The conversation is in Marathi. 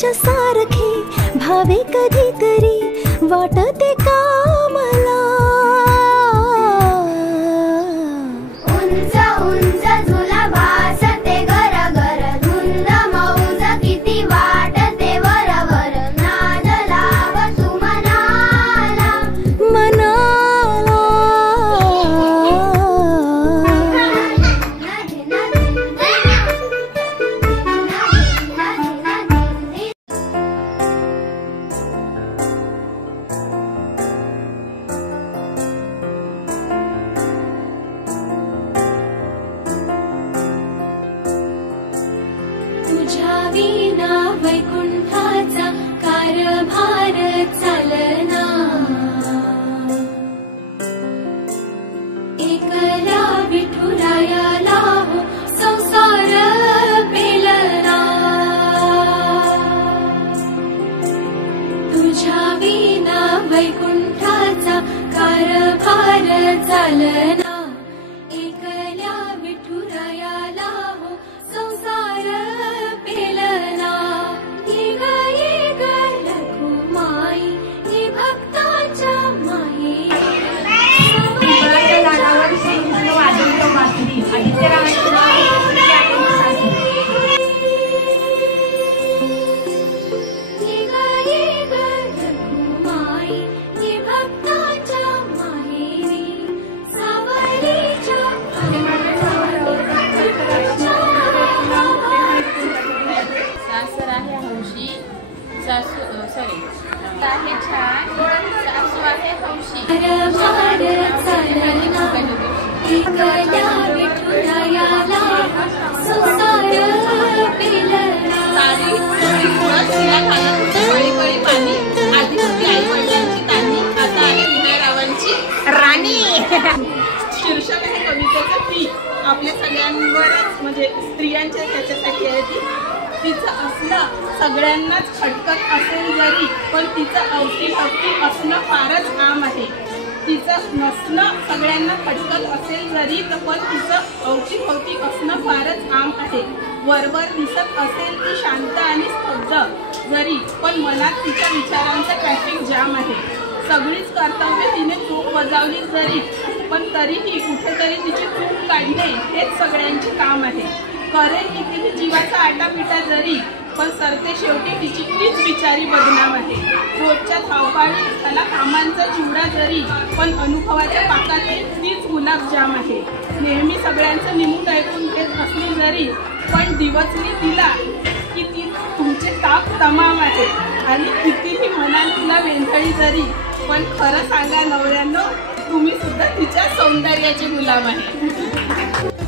तुझ्या सारखी भावे कधीतरी वाटते का मला। उंच उंच झुला भासते घर घर धुंद मौज किती वाटते वर वर नाद लाव तू मनाला मनाला। तुझ्या विना वैकुंठाचा कारभार चालना एकल्या विठुरायाला हो संसार पेलना। तुझ्या विना वैकुंठाचा कारभार चालना एकल्या विठुरायाला हो संसार पेलना। ये ग रघुमाई ये भक्ताच्या माये झाडावर श्रीकृष्ण वाजवतो बासरी आदित्यरावांचं नाव ये ग रघुमाई ये भक्ताच्या माहेरी सावलीच्या सासर आहे हौशी सासू सॉरी आहे छान सासू आहे हौशी कारभार चालना एकल्या विठुरायाला संसार पेलना। साडी तिला घालत होतं कळी कळी पाणी आधी होती आई वडिलांची तानी आता आहे विनायरावांची राणी। शीर्षक आहे कवितेचं ती आपल्या सगळ्यांवरच म्हणजे स्त्रियांच्या त्याच्यासाठी आहे ती। तिचं असलं सगळ्यांनाच खटकत असेल जरी पण तिचं अवतीभवती असणं फारच आम आहे। तिचं नसणं सगळ्यांना खटकत असेल जरी पण तिचं अवतीभवती असणं फारच आम आहे। वरवर दिसत असेल ती शांत आणि स्तब्ध जरी पण मनात तिच्या विचारांचं ट्रॅफिक जाम आहे। सगळीच कर्तव्य तिने चूक बजावली जरी पण तरीही कुठेतरी तिची चूक काढणे हेच सगळ्यांचे काम आहे। करेल कितीही जीवाचा आटापिटा जरी पण सरते शेवटी तिची तीच बिचारी बदनाम आहे। रोजच्या धावपाळी त्याला कामांचा चिवडा जरी पण अनुभवाच्या पाकातील तीच गुलाबजाम आहे। नेहमी सगळ्यांचं निमून ऐकून घेत असली जरी पण दिवसली तिला की ती तुमचे ताप तमाम आहे। आणि कितीही मनात तिला वेंधळी जरी पण खरं सांगा नवऱ्यांनो तुम्ही सुद्धा तिच्या सौंदर्याचे गुलाम आहे।